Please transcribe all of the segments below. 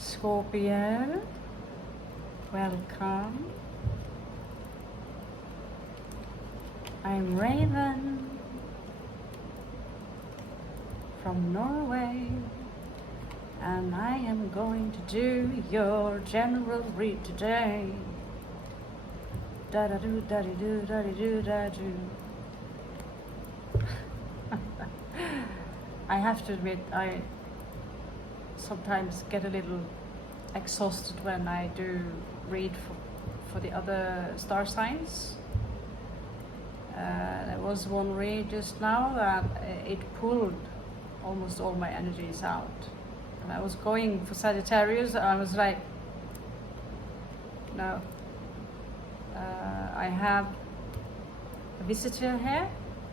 Scorpio, welcome. I'm Raven from Norway, and I am going to do your general read today. Da da do da do da do da do. I have to admit, I sometimes get a little exhausted when I do read for the other star signs. There was one read just now that it pulled almost all my energies out. And I was going for Sagittarius, and I was like, no. I have a visitor here,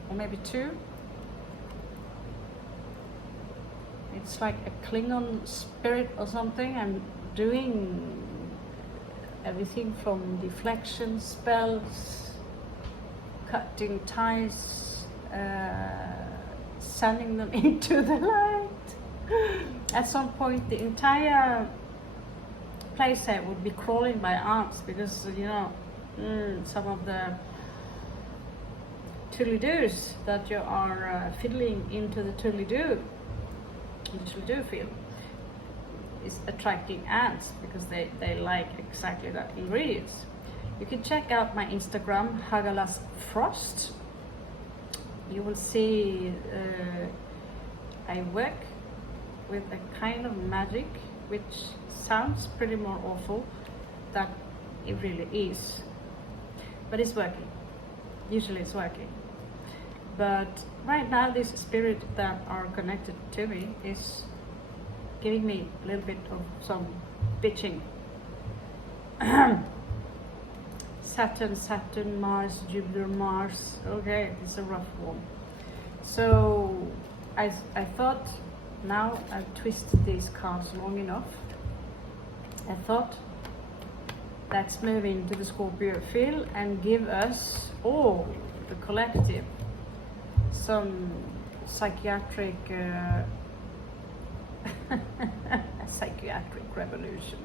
or maybe two. It's like a Klingon spirit or something. I'm doing everything from deflection spells, cutting ties, sending them into the light. At some point, the entire playset would be crawling by ants because, you know, some of the toodly-doos that you are fiddling into the toodly-doo field is attracting ants because they like exactly that ingredients. You can check out my Instagram, Hagalas Frost. You will see I work with a kind of magic which sounds pretty more awful than it really is, but it's working. Usually it's working. But right now, this spirit that are connected to me is giving me a little bit of some bitching. Saturn, Mars, Jupiter, Mars. Okay, it's a rough one. So I thought, now I've twisted these cards long enough. I thought, let's move into the Scorpio field and give us all, the collective, some psychiatric revolution.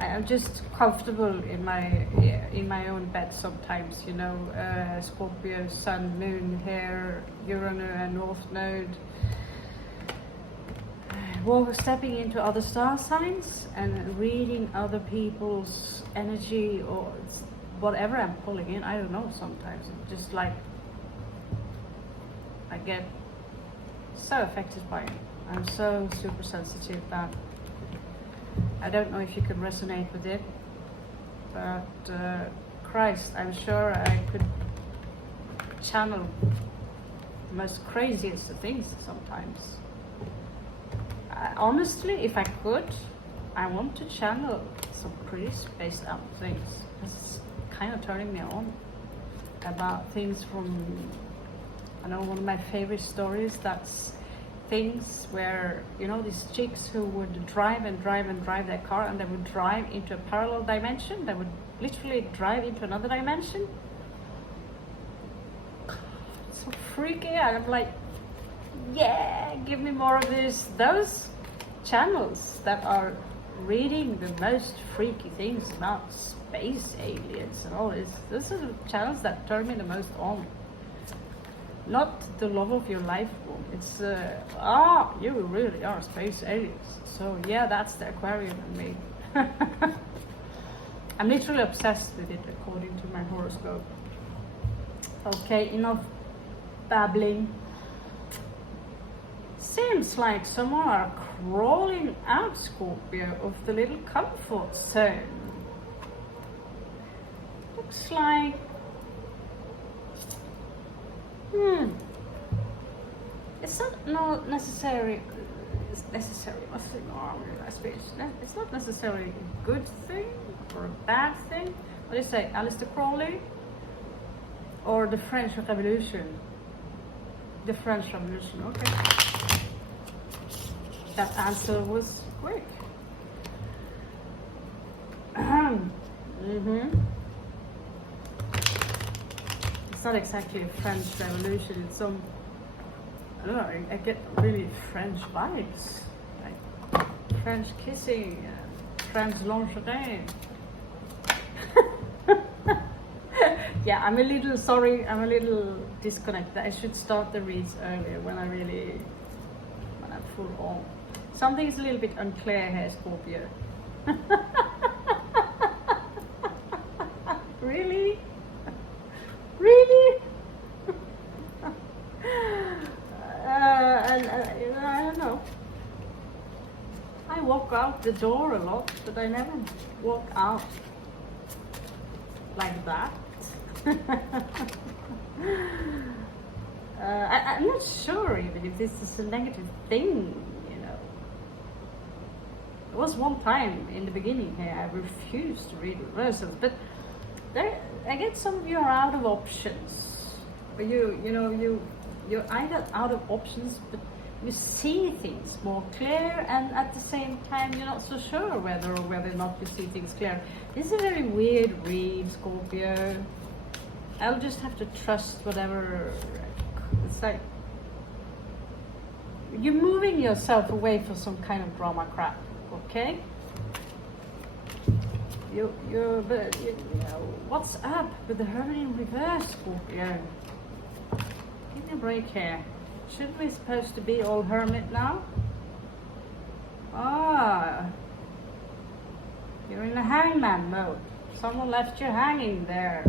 I'm just comfortable in my own bed sometimes, you know. Scorpio, Sun, Moon here, Uranus and North Node. Well, stepping into other star signs and reading other people's energy or whatever I'm pulling in, I don't know, sometimes it's just like I get so affected by it. I'm so super sensitive that I don't know if you could resonate with it, but Christ, I'm sure I could channel the most craziest of things sometimes. Honestly, if I could, I want to channel some pretty spaced out things. It's kind of turning me on about things from, I know one of my favorite stories, that's things where, you know, these chicks who would drive their car, and they would drive into a parallel dimension. They would literally drive into another dimension. It's so freaky. I'm like, yeah, give me more of those channels that are reading the most freaky things about space aliens and all this. Those are the channels that turn me the most on. Not the love of your life one. It's you really are space aliens. So yeah, that's the Aquarian in me. I'm literally obsessed with it according to my horoscope. Okay, enough babbling. Seems like someone are crawling out, Scorpio, of the little comfort zone. Looks like it's not necessarily nothing wrong. I suppose it's not necessarily a good thing or a bad thing. What do you say, Aleister Crowley or the French Revolution? The French Revolution. Okay, that answer was quick. It's not exactly a French Revolution. It's some, I don't know, I get really French vibes. like French kissing, French lingerie. Yeah, I'm a little sorry, I'm a little disconnected. I should start the reads earlier when I'm full on. Something's a little bit unclear here, Scorpio. Really? Really? I don't know. I walk out the door a lot, but I never walk out like that. I'm not sure even if this is a negative thing, you know. There was one time in the beginning here I refused to read reversals, but there, I get some of you are out of options. You're either out of options, but you see things more clear, and at the same time you're not so sure whether or not you see things clear. This is a very weird read, Scorpio. I'll just have to trust whatever. It's like you're moving yourself away from some kind of drama crap, okay? You know, what's up with the Hermit in reverse, Scorpio? Give me a break here. Shouldn't we supposed to be all hermit now? Ah, you're in a hangman mode. Someone left you hanging there.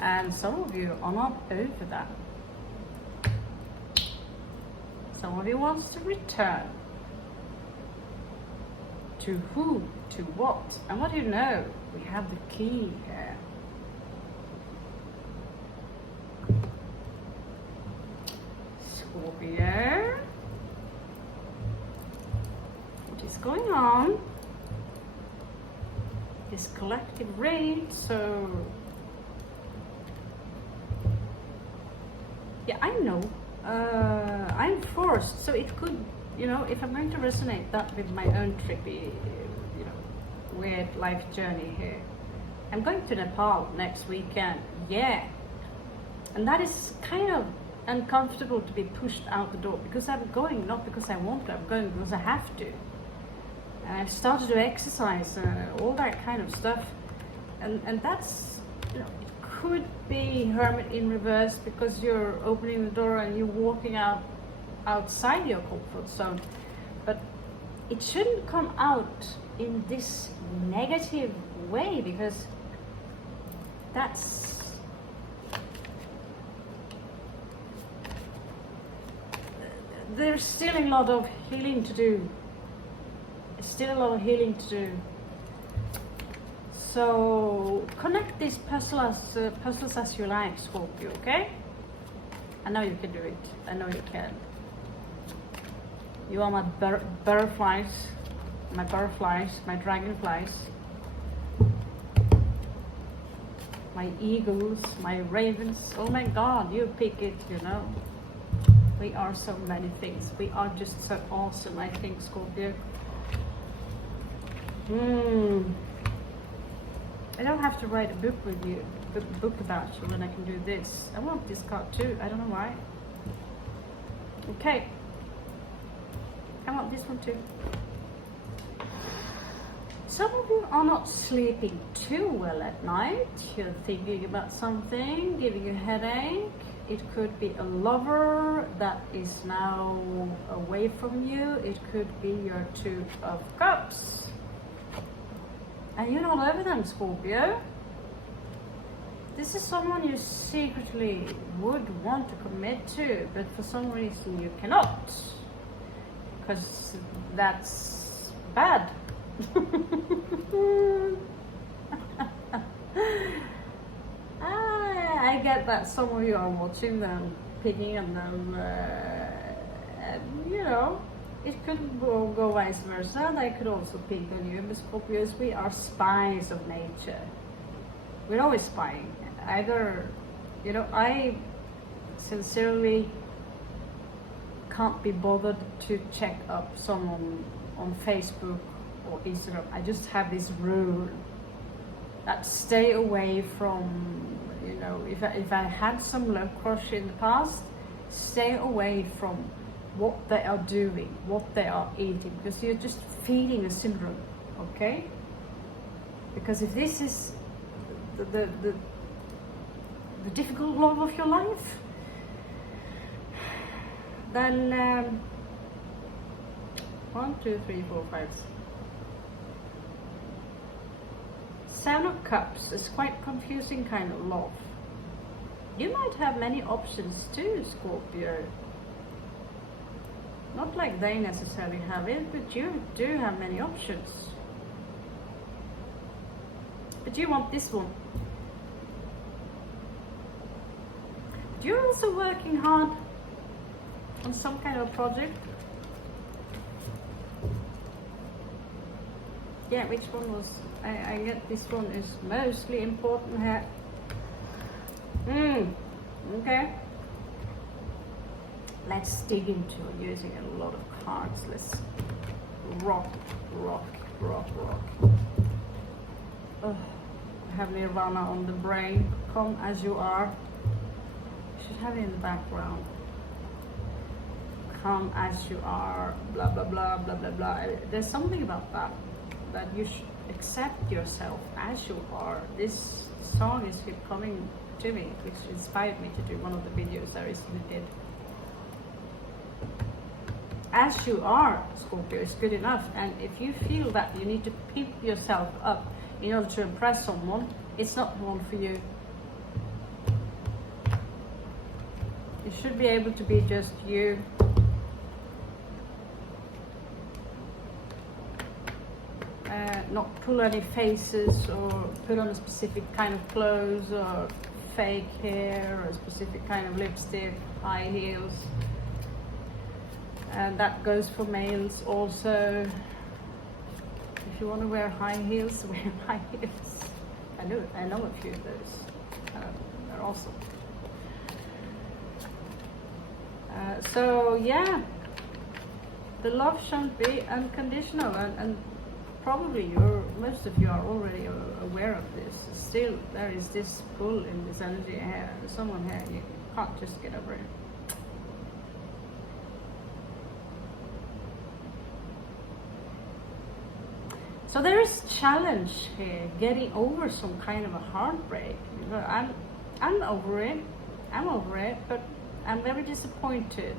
And some of you are not over that. Some of you wants to return. To who? To what? And what do you know? We have the key here. Scorpio. What is going on? This collective read, so yeah, I know. I'm forced, so it could, you know, if I'm going to resonate that with my own trippy, you know, weird life journey here. I'm going to Nepal next weekend, yeah. And that is kind of uncomfortable to be pushed out the door, because I'm going not because I want to, I'm going because I have to. And I've started to exercise, all that kind of stuff. And that's, you know, could be Hermit in reverse because you're opening the door and you're walking outside your comfort zone, but it shouldn't come out in this negative way, because there's still a lot of healing to do. So connect these puzzles as you like, Scorpio, okay? I know you can do it. I know you can. You are my butterflies, my dragonflies, my eagles, my ravens. Oh my God, you pick it, you know. We are so many things. We are just so awesome, I think, Scorpio. I don't have to write a book with you, book about you when I can do this. I want this card too, I don't know why. Okay. I want this one too. Some of you are not sleeping too well at night. You're thinking about something, giving you a headache. It could be a lover that is now away from you. It could be your Two of Cups. And you're not over them, Scorpio. This is someone you secretly would want to commit to, but for some reason you cannot. Because that's bad. I get that some of you are watching them, picking on them, and you know, it could go vice versa. They could also pick on you, but Scorpios, we are spies of nature. We're always spying. Either, you know, I sincerely can't be bothered to check up someone on Facebook or Instagram. I just have this rule that stay away from, you know, if I had some love crush in the past, stay away from what they are doing, what they are eating, because you're just feeding a syndrome, okay? Because if this is the difficult love of your life, then 1, 2, 3, 4, 5. Seven of Cups is quite confusing kind of love. You might have many options too, Scorpio. Not like they necessarily have it, but you do have many options. But you want this one. You're also working hard on some kind of project. Yeah, which one was... I get this one is mostly important here. Okay. Let's dig into using a lot of cards. Let's rock. Oh, I have Nirvana on the brain. Come as you are. You should have it in the background. Come as you are. Blah blah blah blah blah blah. There's something about that you should accept yourself as you are. This song is keep coming to me, which inspired me to do one of the videos I recently did. As you are, Scorpio, is good enough. And if you feel that you need to pimp yourself up in order to impress someone, it's not one for you. You should be able to be just you. Not pull any faces or put on a specific kind of clothes or fake hair or a specific kind of lipstick, high heels. And that goes for males also. If you want to wear high heels, wear high heels. I know a few of those. They're awesome. So yeah, the love shouldn't be unconditional, and probably most of you are already aware of this. Still, there is this pull in this energy here. Someone here, you can't just get over it. So there is challenge here, getting over some kind of a heartbreak. I'm over it. But I'm very disappointed.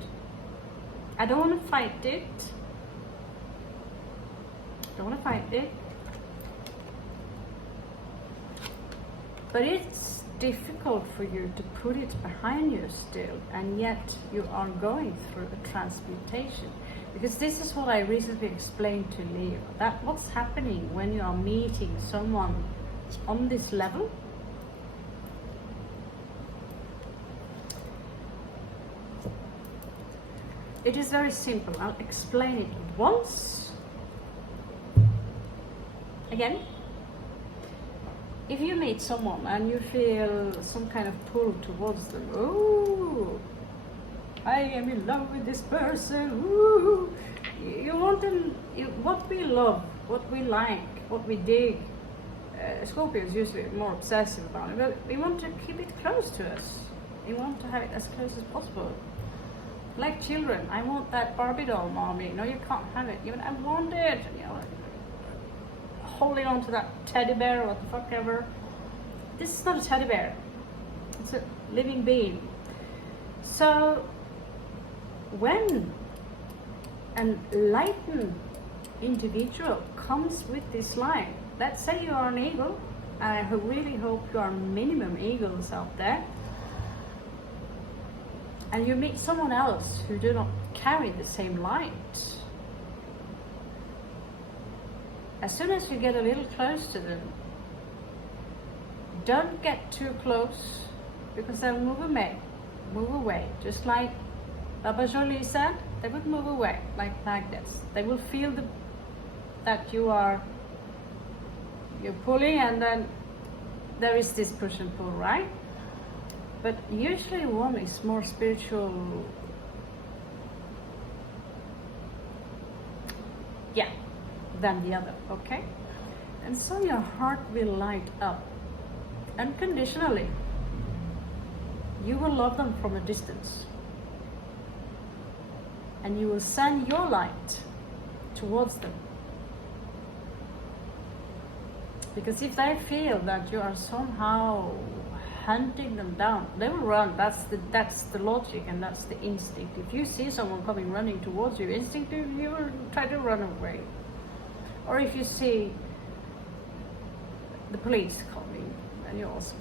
I don't want to fight it. But it's difficult for you to put it behind you still, and yet you are going through a transmutation. Because this is what I recently explained to Leo, that what's happening when you are meeting someone on this level. It is very simple. I'll explain it once. Again, if you meet someone and you feel some kind of pull towards them, oh, I am in love with this person, ooh, you want them, what we love, what we like, what we dig. Scorpio is usually more obsessive about it, but we want to keep it close to us. We want to have it as close as possible. Like children, I want that Barbie doll, mommy. No, you can't have it. I want it. Holding on to that teddy bear or what the fuck ever. This is not a teddy bear. It's a living being. So when an enlightened individual comes with this line, let's say you are an eagle, I really hope you are minimum eagles out there, and you meet someone else who do not carry the same light. As soon as you get a little close to them, don't get too close, because they'll move away. Just like Baba Jolie said, they would move away like magnets. They will feel that you're pulling, and then there is this push and pull, right? But usually one is more spiritual. Yeah. Than the other, okay? And so your heart will light up unconditionally. You will love them from a distance. and you will send your light towards them. Because if they feel that you are somehow hunting them down, they will run. That's the logic, and that's the instinct. If you see someone coming running towards you, instinctively you will try to run away. Or if you see the police coming, then you also,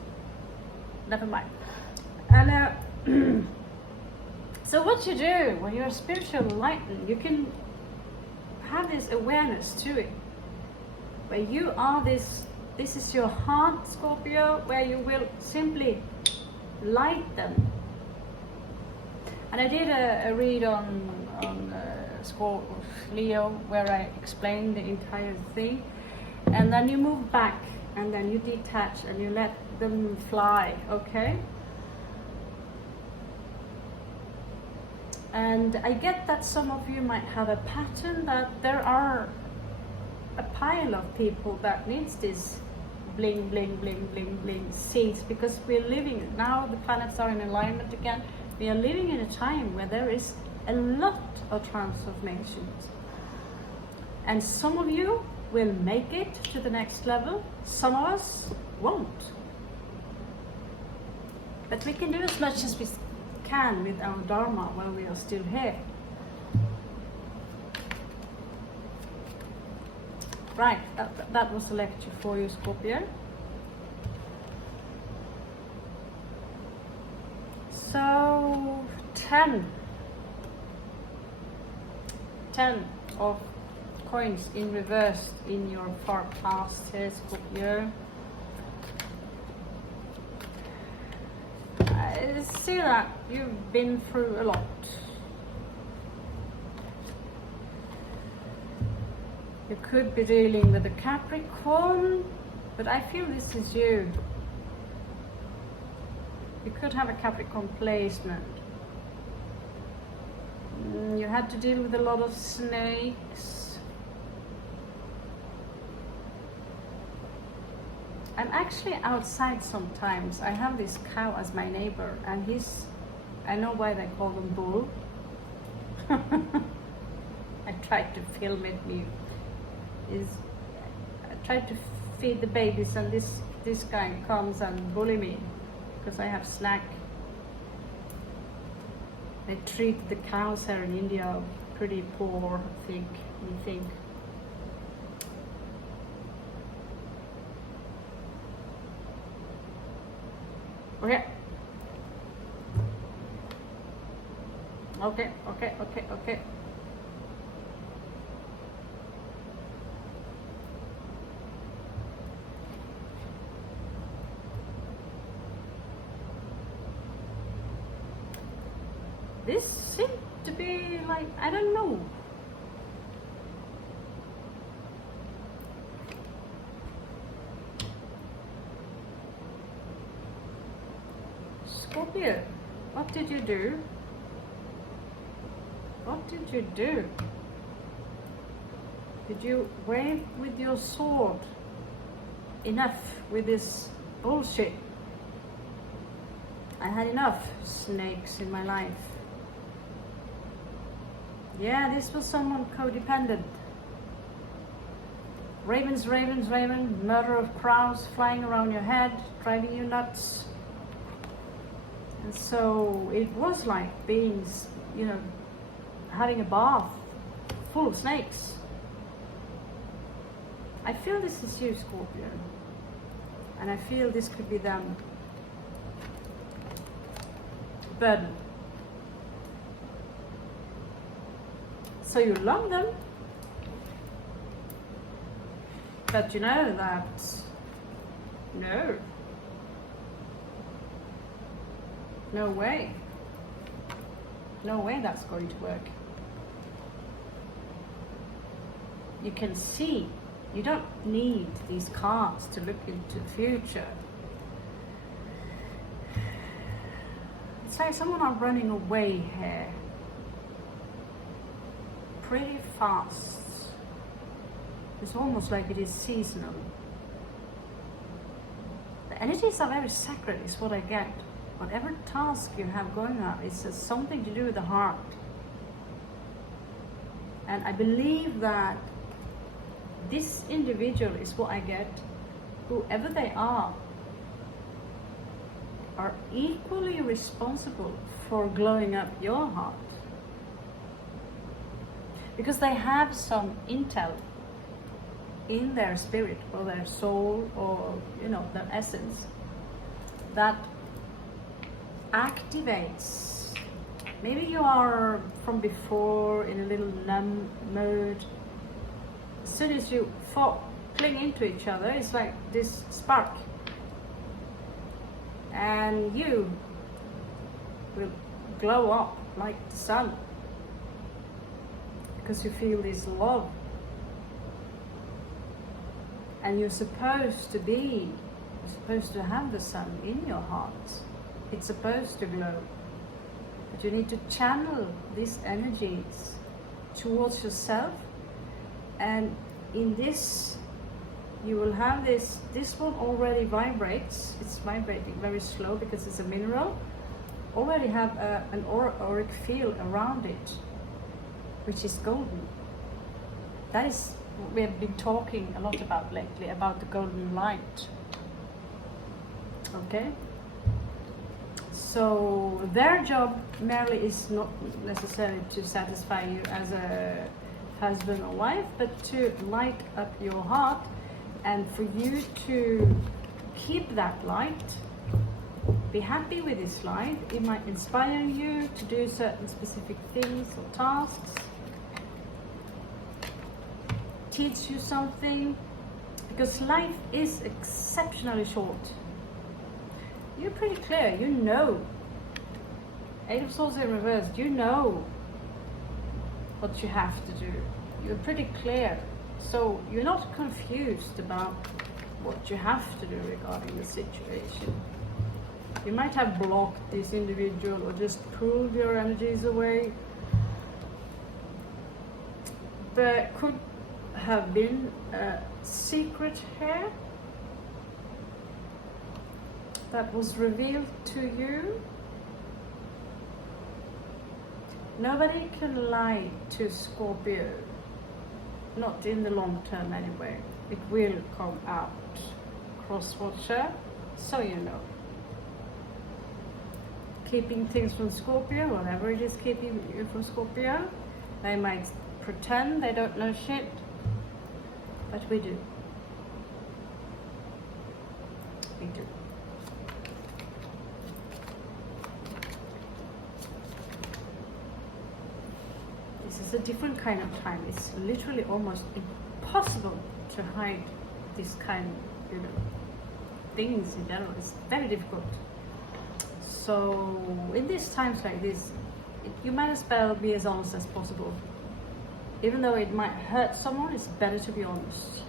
never mind. And so what you do when you're spiritual enlightened, you can have this awareness to it, where you are this is your heart, Scorpio, where you will simply light them. And I did a read on Leo, where I explained the entire thing, and then you move back, and then you detach, and you let them fly, okay? And I get that some of you might have a pattern, that there are a pile of people that needs this bling, bling, bling, bling, bling seeds, because we're living, now the planets are in alignment again, we are living in a time where there is a lot of transformations. And some of you will make it to the next level, some of us won't. But we can do as much as we can with our Dharma while we are still here. Right, that was a lecture for you, Scorpio. So, 10 of coins in reverse in your far past here, Scorpio. I see that you've been through a lot. You could be dealing with a Capricorn, but I feel this is you. You could have a Capricorn placement. You had to deal with a lot of snakes. I'm actually outside sometimes. I have this cow as my neighbor, and I know why they call them bull. I tried to film it. I tried to feed the babies, and this guy comes and bully me because I have snack. They treat the cows here in India pretty poor, I think. Okay. This seemed to be like, I don't know. Scorpio, what did you do? What did you do? Did you wave with your sword? Enough with this bullshit. I had enough snakes in my life. Yeah, this was someone codependent. Ravens, murder of crows flying around your head, driving you nuts. And so it was like being, having a bath full of snakes. I feel this is you, Scorpio. And I feel this could be them. Burden. So you love them, but you know that no way that's going to work. You can see, you don't need these cards to look into the future. It's like someone are running away here. Pretty fast. It's almost like it is seasonal. The energies are very sacred, is what I get. Whatever task you have going on, it's something to do with the heart. And I believe that this individual is what I get, whoever they are equally responsible for glowing up your heart. Because they have some intel in their spirit or their soul or, you know, their essence that activates. Maybe you are from before in a little numb mode. As soon as you cling into each other, it's like this spark, and you will glow up like the sun because you feel this love. And you're supposed to have the sun in your heart. It's supposed to glow. But you need to channel these energies towards yourself. And in this, you will have this one already vibrates. It's vibrating very slow because it's a mineral. Already have an auric field around it, which is golden. That is what we have been talking a lot about lately, about the golden light. Okay? So their job merely is not necessarily to satisfy you as a husband or wife, but to light up your heart, and for you to keep that light. Be happy with this light. It might inspire you to do certain specific things or tasks, teach you something, because life is exceptionally short. You're pretty clear, you know. Eight of Swords in reverse, you know what you have to do. You're pretty clear. So you're not confused about what you have to do regarding the situation. You might have blocked this individual or just pulled your energies away. There could have been a secret here that was revealed to you. Nobody can lie to Scorpio, not in the long term anyway. It will come out. Cross-watcher, so you know. Keeping things from Scorpio, whatever it is keeping you from Scorpio, they might pretend they don't know shit, but we do. We do. This is a different kind of time. It's literally almost impossible to hide this kind of, things in general. It's very difficult. So in these times like this, you might as well be as honest as possible. Even though it might hurt someone, it's better to be honest.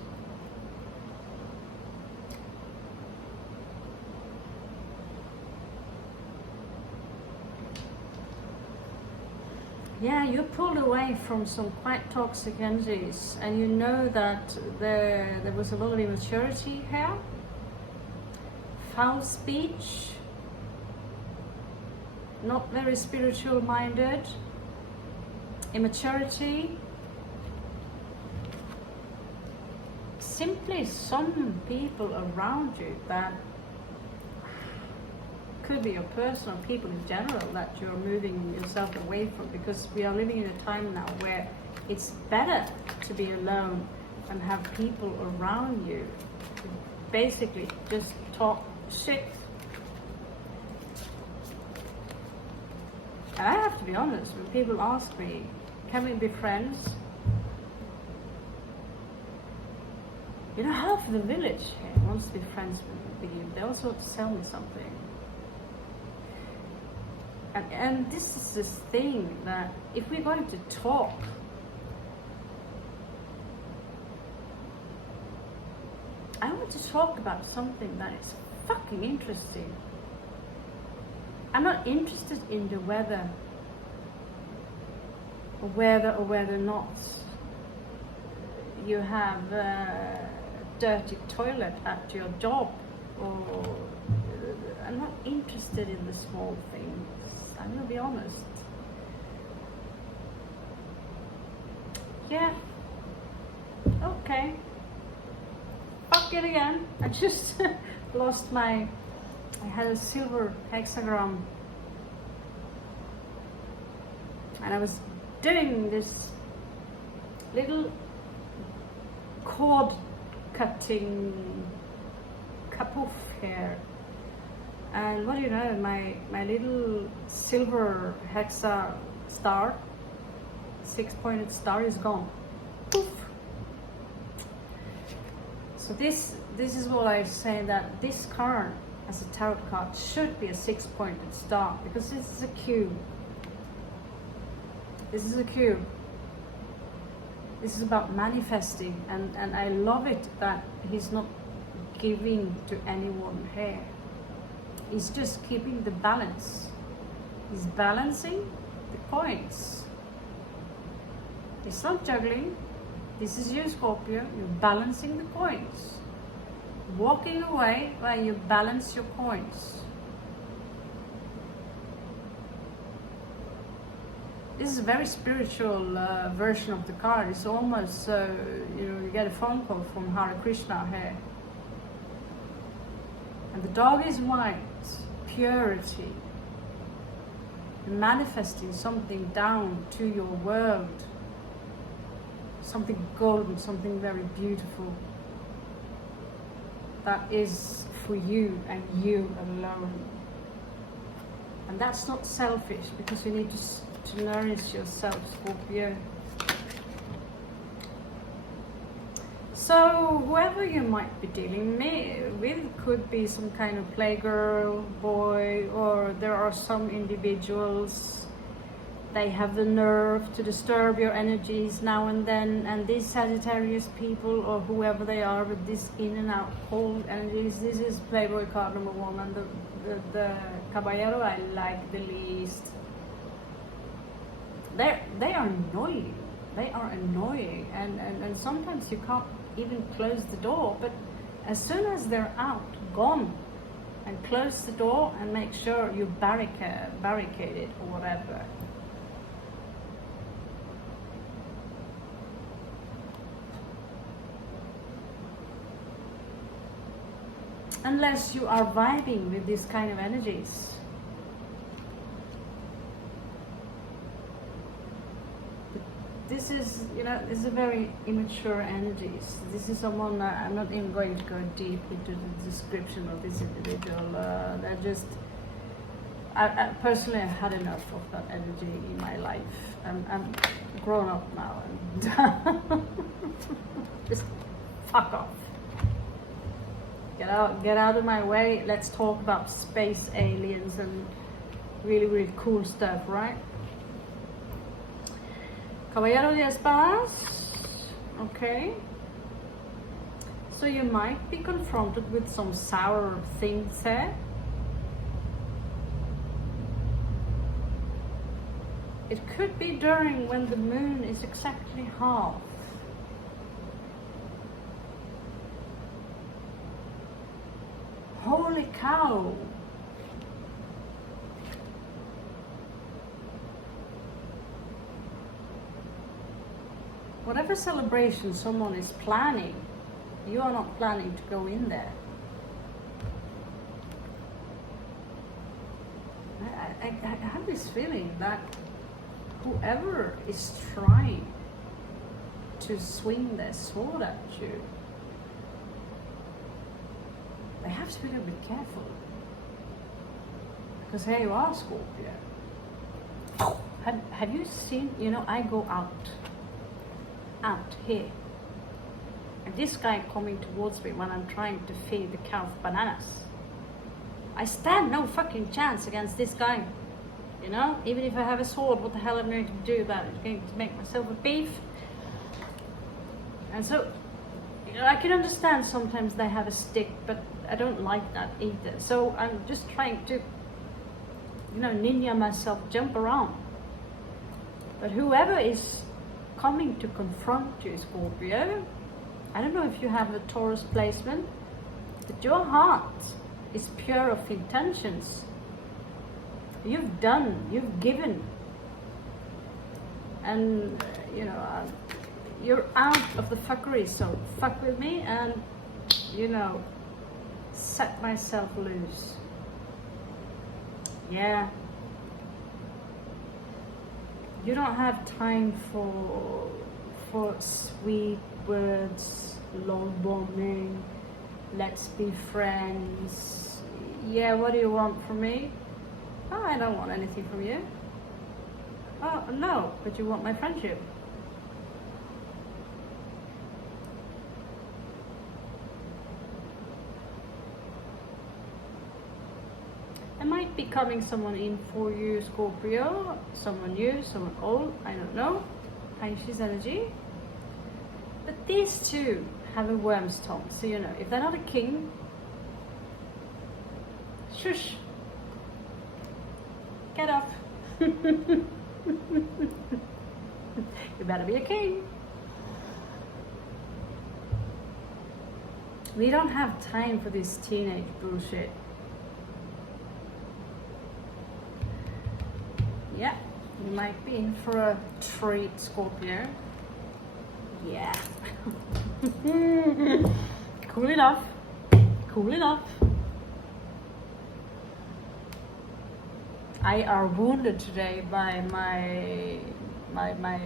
Yeah, you're pulled away from some quite toxic energies, and you know that there was a lot of immaturity here, foul speech, not very spiritual minded, immaturity, simply some people around you that could be your personal people in general that you're moving yourself away from, because we are living in a time now where it's better to be alone and have people around you to basically just talk shit. And I have to be honest, when people ask me, can we be friends? Half of the village here wants to be friends with you. They also want to sell me something. And this is this thing that if we're going to talk, I want to talk about something that is fucking interesting. I'm not interested in the weather, or whether or not you have a dirty toilet at your job, or I'm not interested in the small things. I'm gonna be honest. yeah, okay, fuck it again. I just lost I had a silver hexagram, and I was doing this little cord cutting kapoof here, and what do you know, my little silver hexa star, 6-pointed star, is gone. Poof. So this is what I say, that this card as a tarot card should be a 6-pointed star, because this is a cube. This is a cube. This is about manifesting, and I love it that he's not giving to anyone here. He's just keeping the balance. He's balancing the coins. He's not juggling. This is you, Scorpio. You're balancing the coins. Walking away while you balance your coins. This is a very spiritual version of the card. It's almost you get a phone call from Hare Krishna here. And the dog is white, purity. You're manifesting something down to your world. Something golden, something very beautiful. That is for you and you alone. And that's not selfish, because you need to nourish yourself, Scorpio. So whoever you might be dealing with could be some kind of playgirl, boy, or there are some individuals, they have the nerve to disturb your energies now and then, and these Sagittarius people, or whoever they are, with this in and out cold energies. This is Playboy card number 1, and the Caballero I like the least. They are annoying. They are annoying, and sometimes you can't even close the door, but as soon as they're out, gone, and close the door and make sure you barricade it or whatever. Unless you are vibing with these kind of energies. This is, this is a very immature energies. This is someone, I'm not even going to go deep into the description of this individual. They're just, I personally have had enough of that energy in my life. I'm grown up now, and just fuck off. Get out of my way. Let's talk about space aliens and really, really cool stuff, right? Caballero de Espadas. Okay. So you might be confronted with some sour things there. It could be during when the moon is exactly half. Holy cow! Whatever celebration someone is planning, you are not planning to go in there. I have this feeling that whoever is trying to swing their sword at you, they have to be a little bit careful. Because here you are, Scorpio. Have you seen, I go out here, and this guy coming towards me when I'm trying to feed the cow bananas. I stand no fucking chance against this guy. Even if I have a sword, what the hell am I going to do about it? I'm going to make myself a beef. And so, I can understand sometimes they have a stick, but I don't like that either. So I'm just trying to, ninja myself, jump around. But whoever is coming to confront you, Scorpio, I don't know if you have a Taurus placement, but your heart is pure of intentions. You've done, you've given, and you're out of the fuckery, so fuck with me and, you know, set myself loose. Yeah. You don't have time for sweet words, love bombing, let's be friends. Yeah, what do you want from me? Oh, I don't want anything from you. Oh, no, but you want my friendship. I might be coming someone in for you, Scorpio. Someone new, someone old, I don't know. Pisces energy. But these two have a worm's tongue. So, you know, if they're not a king, shush. Get off. You better be a king. We don't have time for this teenage bullshit. Yeah, you might be in for a treat, Scorpio. Yeah. Cool it off. Cool it off. I are wounded today by my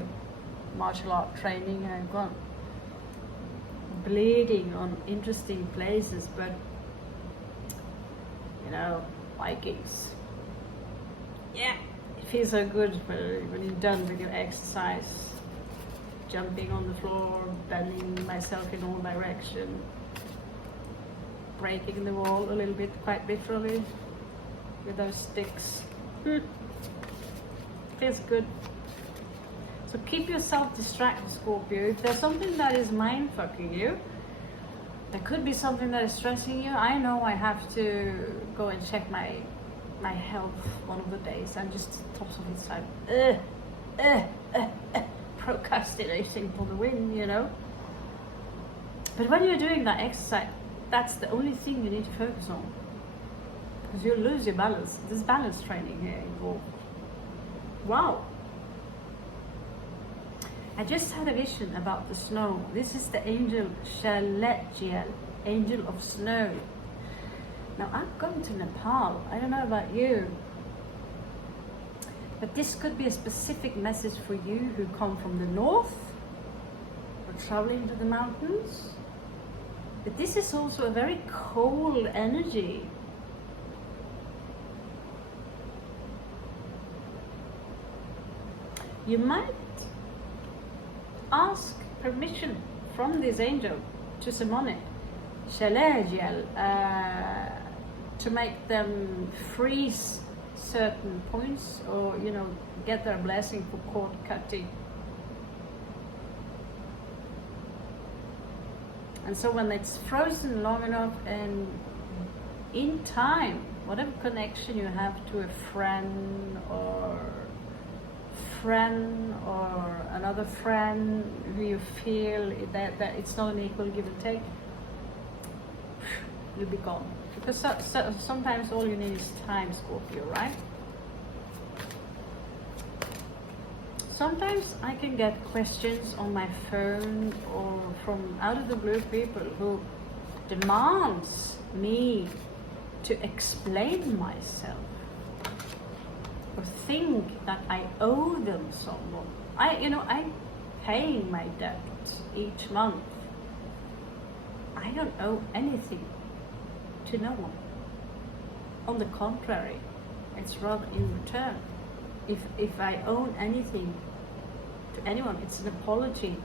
martial art training. I've got bleeding on interesting places, but you know, Vikings. Yeah, it feels so good when you're done with your exercise. Jumping on the floor, bending myself in all directions, breaking the wall a little bit, quite literally, with those sticks. Feels good. So keep yourself distracted, Scorpio. If there's something that is mind fucking you, there could be something that is stressing you. I know I have to go and check my health one of the days. I'm just tossing this time. Procrastinating for the win, you know. But when you're doing that exercise, that's the only thing you need to focus on. Because you'll lose your balance. There's balance training here involved. Wow. I just had a vision about the snow. This is the angel Shaletiel, angel of snow. Now I've gone to Nepal. I don't know about you. But this could be a specific message for you who come from the north or traveling to the mountains. But this is also a very cold energy. You might ask permission from this angel to summon it, Shalajiel, to make them freeze certain points, or you know, get their blessing for cord cutting. And so when it's frozen long enough, and in time, whatever connection you have to a friend or another friend who you feel that it's not an equal give and take, you'll be gone. Because sometimes all you need is time, Scorpio, right? Sometimes I can get questions on my phone or from out of the blue people who demands me to explain myself or think that I owe them someone. I'm paying my debt each month. I don't owe anything to no one. On the contrary, it's rather in return. If I own anything to anyone, it's an apology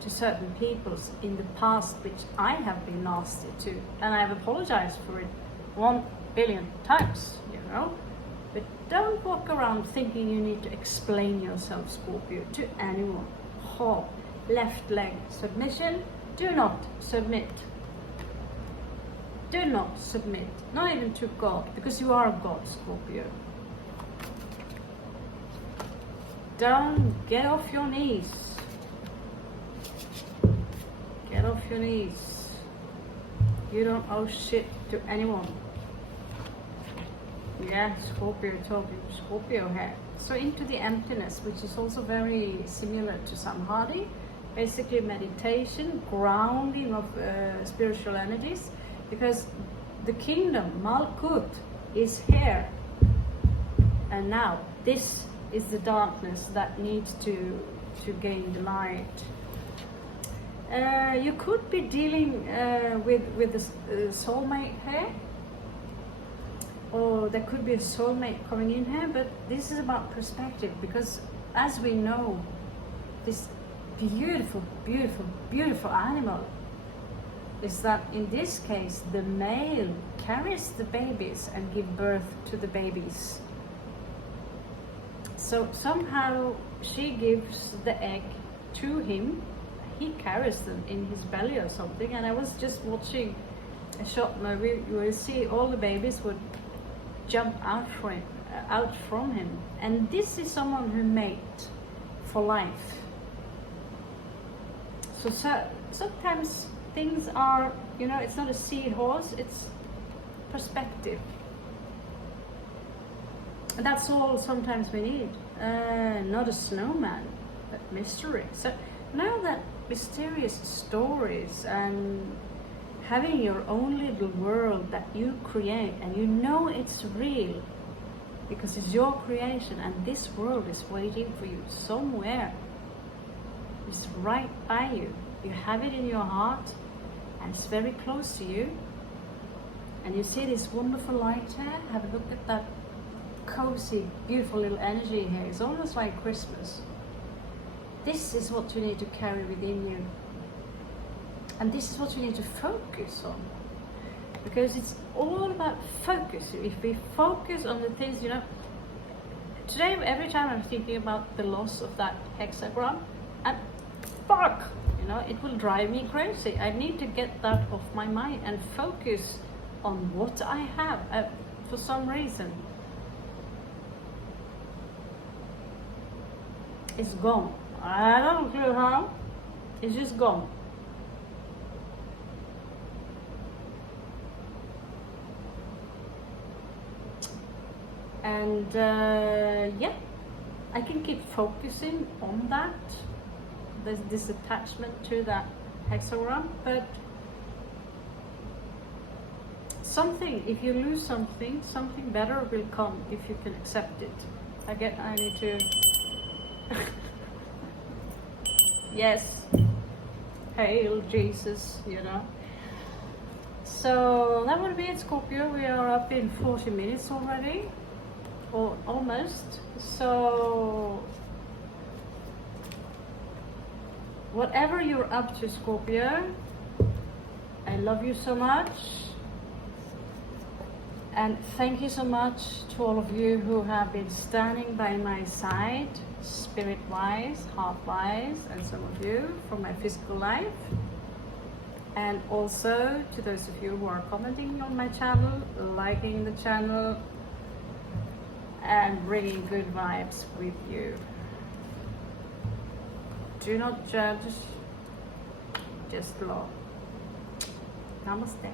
to certain peoples in the past which I have been nasty to, and I've apologized for it 1 billion times, you know. But don't walk around thinking you need to explain yourself, Scorpio, to anyone. Left leg submission, do not submit. Do not submit, not even to God, because you are God, Scorpio. Don't get off your knees. Get off your knees. You don't owe shit to anyone. Yeah, Scorpio talking to Scorpio here. So into the emptiness, which is also very similar to Samhadi. basically meditation, grounding of spiritual energies, because the kingdom, Malkut, is here and now. This is the darkness that needs to gain the light. You could be dealing with the soulmate here, or there could be a soulmate coming in here, but this is about perspective, because as we know, this beautiful, beautiful, beautiful animal is that in this case the male carries the babies and gives birth to the babies. So somehow she gives the egg to him, he carries them in his belly or something. And I was just watching a shot where you will see all the babies would jump out from him. And this is someone who mate for life. So sometimes things are, you know, it's not a seed horse, it's perspective. And that's all sometimes we need. Not a snowman, but mystery. So now that mysterious stories and having your own little world that you create, and you know it's real because it's your creation, and this world is waiting for you somewhere. It's right by you. You have it in your heart, and it's very close to you. And you see this wonderful light here. Have a look at that cozy, beautiful little energy here. It's almost like Christmas. This is what you need to carry within you. And this is what you need to focus on. Because it's all about focus. If we focus on the things, you know, today every time I'm thinking about the loss of that hexagram, and fuck, you know, it will drive me crazy. I need to get that off my mind and focus on what I have for some reason. It's gone. I don't know how. It's just gone. And yeah, I can keep focusing on that. There's this attachment to that hexagram, but something, if you lose something, something better will come if you can accept it. I need to yes, hail Jesus, you know. So that would be it, Scorpio. We are up in 40 minutes already, or almost. So whatever you're up to, Scorpio, I love you so much. And thank you so much to all of you who have been standing by my side, spirit-wise, heart-wise, and some of you from my physical life. And also to those of you who are commenting on my channel, liking the channel, and bringing good vibes with you. Do not judge, just love. Namaste.